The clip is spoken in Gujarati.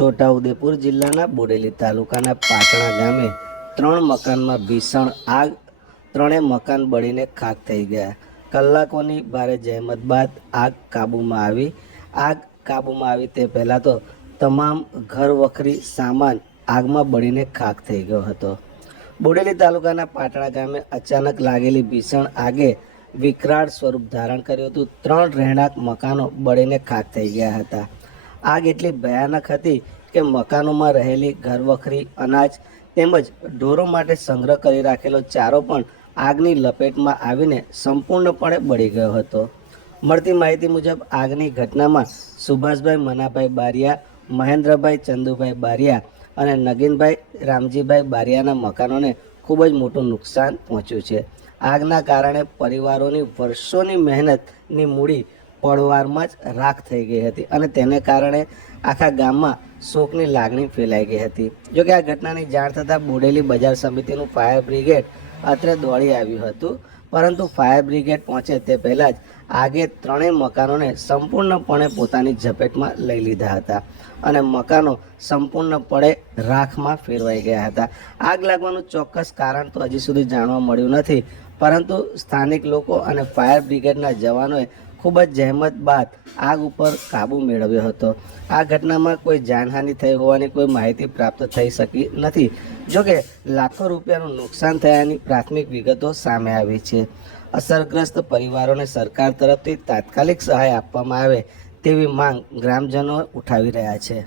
છોટાઉદેપુર જિલ્લાના બોડેલી તાલુકાના પાટણા ગામે 3 મકાનમાં ભીષણ આગ. ત્રણેય મકાન બળીને ખાક થઈ ગયા. કલાકોની ભારે જહેમત બાદ આગ કાબૂમાં આવી તે પહેલાં તો તમામ ઘર વખરી સામાન આગમાં બળીને ખાક થઈ ગયો હતો. બોડેલી તાલુકાના પાટણા ગામે અચાનક લાગેલી ભીષણ આગે વિકરાળ સ્વરૂપ ધારણ કર્યું હતું. 3 રહેણાંક મકાનો બળીને ખાક થઈ ગયા હતા. આગ એટલી ભયાનક હતી કે મકાનોમાં રહેલી ઘરવખરી, અનાજ તેમજ ઢોરો માટે સંગ્રહ કરી રાખેલો ચારો પણ આગની લપેટમાં આવીને સંપૂર્ણપણે બળી ગયો હતો. મળતી માહિતી મુજબ આગની ઘટનામાં સુભાષભાઈ મનાભાઈ બારિયા, મહેન્દ્રભાઈ ચંદુભાઈ બારિયા અને નગીનભાઈ રામજીભાઈ બારિયાના મકાનોને ખૂબ જ મોટું નુકસાન પહોંચ્યું છે. આગના કારણે પરિવારોની વર્ષોની મહેનતની મૂડી પળવારમાં જ રાખ થઈ ગઈ હતી અને તેને કારણે આખા ગામમાં શોકની લાગણી ફેલાઈ ગઈ હતી. જોકે આ ઘટનાની જાણ થતાં બોડેલી બજાર સમિતિનું ફાયર બ્રિગેડ અત્રે દોડી આવ્યું હતું, પરંતુ ફાયર બ્રિગેડ પહોંચે તે પહેલાં જ આગે 3 મકાનોને સંપૂર્ણપણે પોતાની ઝપેટમાં લઈ લીધા હતા અને મકાનો સંપૂર્ણપણે રાખમાં ફેરવાઈ ગયા હતા. આગ લાગવાનું ચોક્કસ કારણ તો હજી સુધી જાણવા મળ્યું નથી, પરંતુ સ્થાનિક લોકો અને ફાયર બ્રિગેડના જવાનોએ ખૂબ જ જહેમત બાદ આગ ઉપર કાબૂ મેળવ્યો હતો. આ ઘટનામાં કોઈ જાનહાનિ થઈ હોવાની કોઈ માહિતી પ્રાપ્ત થઈ શકી નથી. જોકે લાખો રૂપિયાનું નુકસાન થયાની પ્રાથમિક વિગતો સામે આવી છે. અસરગ્રસ્ત પરિવારોને સરકાર તરફથી તાત્કાલિક સહાય આપવામાં આવે તેવી માંગ ગ્રામજનો ઉઠાવી રહ્યા છે.